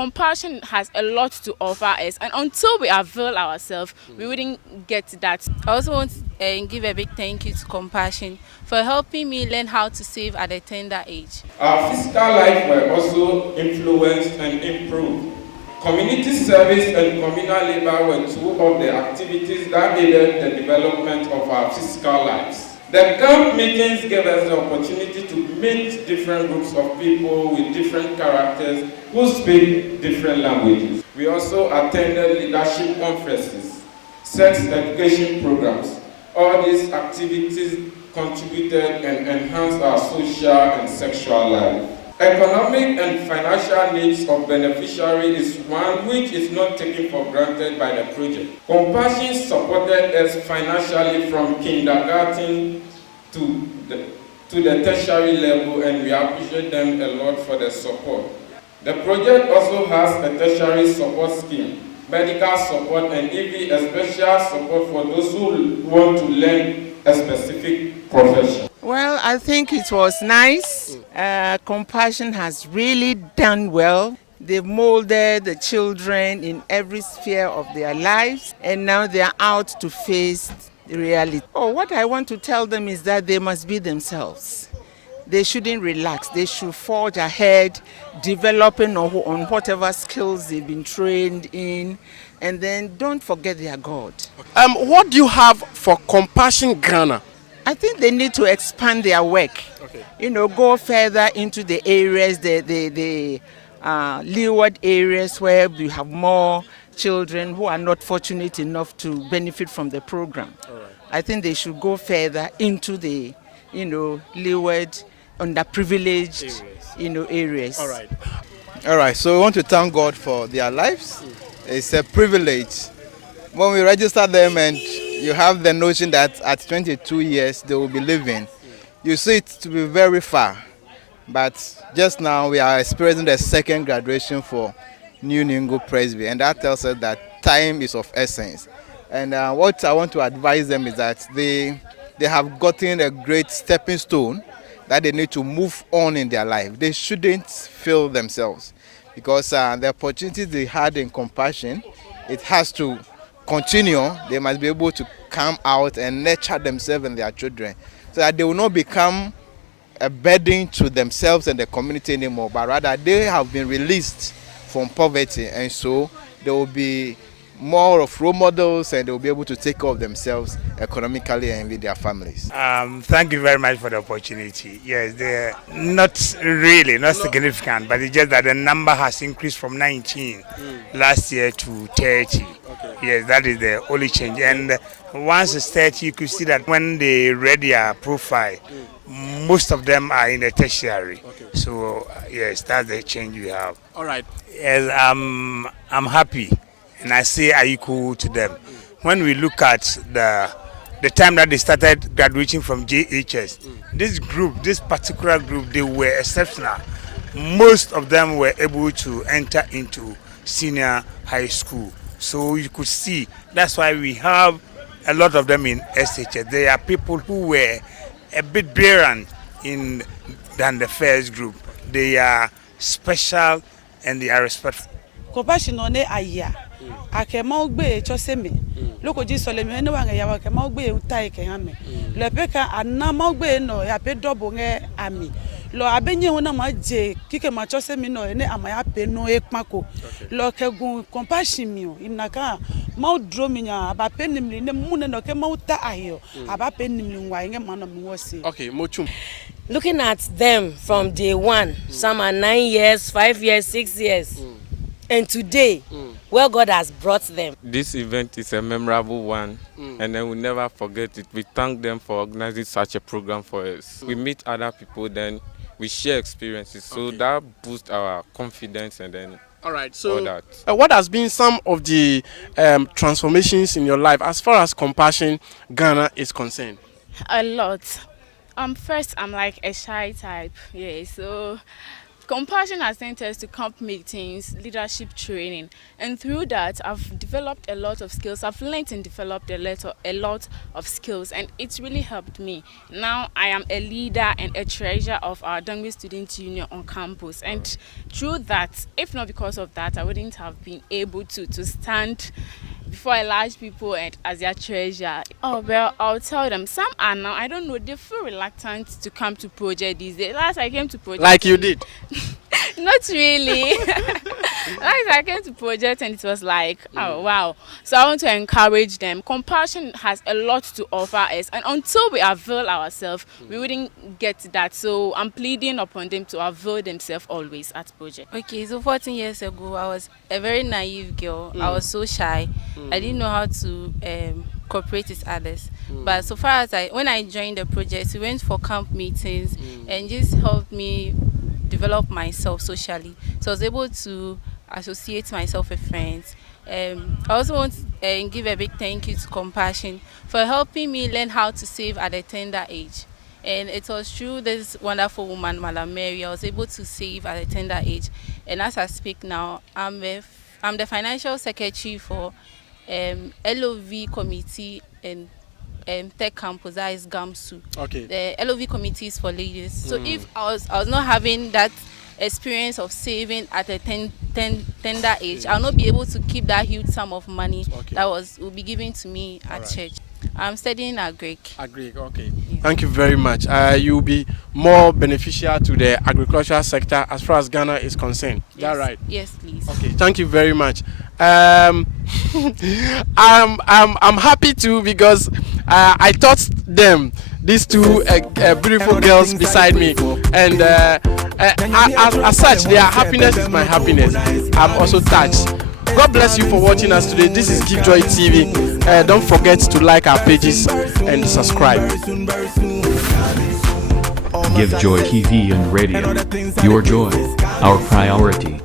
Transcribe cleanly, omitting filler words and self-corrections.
compassion has a lot to offer us, and until we avail ourselves, we wouldn't get that. I also want to give a big thank you to Compassion for helping me learn how to save at a tender age. Our physical life were also influenced and improved. Community service and communal labor were two of the activities that aided the development of our physical lives. The camp meetings gave us the opportunity to meet different groups of people with different characters who speak different languages. We also attended leadership conferences, sex education programs. All these activities contributed and enhanced our social and sexual life. Economic and financial needs of beneficiaries is one which is not taken for granted by the project. Compassion supported us financially from kindergarten to the tertiary level, and we appreciate them a lot for the support. The project also has a tertiary support scheme, medical support, and even a special support for those who want to learn a specific profession. Well, I think it was nice. Compassion has really done well. They've molded the children in every sphere of their lives, and now they are out to face reality. What I want to tell them is that they must be themselves. They shouldn't relax. They should forge ahead, developing on whatever skills they've been trained in, and then don't forget their God. What do you have for Compassion Ghana? I think they need to expand their work. Okay. Go further into the areas, the leeward areas where we have more children who are not fortunate enough to benefit from the program. All right. I think they should go further into the, leeward, underprivileged, areas. All right. So we want to thank God for their lives. It's a privilege. When we register them and you have the notion that at 22 years they will be living, you see it to be very far. But just now we are experiencing the second graduation for NewNingo Presby, and that tells us that time is of essence. And what I want to advise them is that they have gotten a great stepping stone that they need to move on in their life. They shouldn't fail themselves, because the opportunities they had in Compassion, it has to continue. They must be able to come out and nurture themselves and their children, so that they will not become a burden to themselves and the community anymore, but rather they have been released from poverty, and so they will be more of role models, and they will be able to take care of themselves economically and with their families. Thank you very much for the opportunity. Yes, they're not significant, but it's just that the number has increased from 19 last year to 30. Okay. Yes, that is the only change. And once it's 30, you could see that when they read their profile, most of them are in the tertiary. Okay. So yes, that's the change we have. All right. Yes, I'm happy, and I say are equal to them. When we look at the time that they started graduating from JHS, this particular group, they were exceptional. Most of them were able to enter into senior high school. So you could see, that's why we have a lot of them in SHS. They are people who were a bit barren than the first group. They are special and they are respectful. Compassion on a aya. I can be choseme. Local Gisolem, no one I can be taken. Lepeka and Namogbe no, I pay double army. Lo abenye una maje kike machose mino ene amaya pe no ekmako lo kegun Compassion mio imnaka mau drominya aba pe nimli ne mune no ke mau ta ayo aba pe nimli nwa nge mano mi wose. Okay, Mochum. Looking at them from day one, some are 9 years, 5 years, 6 years, and today, where God has brought them. This event is a memorable one, and then we'll never forget it. We thank them for organizing such a program for us. We meet other people, then we share experiences, so that boosts our confidence, and then all right. So, all that. What has been some of the transformations in your life as far as Compassion Ghana is concerned? A lot. First, I'm like a shy type, so Compassion has sent us to camp meetings, leadership training, and through that, I've developed a lot of skills. I've learned and developed a lot of skills, and it's really helped me. Now, I am a leader and a treasurer of our Dongwe Student Union on campus, and through that, if not because of that, I wouldn't have been able to stand before a large people and as their treasure. Oh, well, I'll tell them. Some are now, I don't know, they feel reluctant to come to project these days. Last I came to project. Like you did. Not really. Last I came to project and it was like, oh, wow. So I want to encourage them. Compassion has a lot to offer us. And until we avail ourselves, we wouldn't get that. So I'm pleading upon them to avail themselves always at project. Okay, so 14 years ago, I was a very naive girl. I was so shy. I didn't know how to cooperate with others. But so far as when I joined the project, we went for camp meetings and just helped me develop myself socially. So I was able to associate myself with friends. I also want to give a big thank you to Compassion for helping me learn how to save at a tender age. And it was through this wonderful woman, Madam Mary, I was able to save at a tender age. And as I speak now, I'm the financial secretary for LOV committee and tech campus, that is GAMSU. Okay. The LOV committee is for ladies. So if I was not having that experience of saving at a tender age, I'll not be able to keep that huge sum of money that will be given to me at church. I'm studying agric. Agric, okay. Yeah. Thank you very much. You'll be more beneficial to the agricultural sector as far as Ghana is concerned. Yes. Is that right? Yes, please. Okay, thank you very much. I'm happy too because I taught them, these two beautiful girls beside me, and as such, their happiness is my happiness. I'm also touched. God bless you for watching us today. This is Give Joy TV. Don't forget to like our pages and subscribe. Give Joy TV and radio. Your joy, our priority.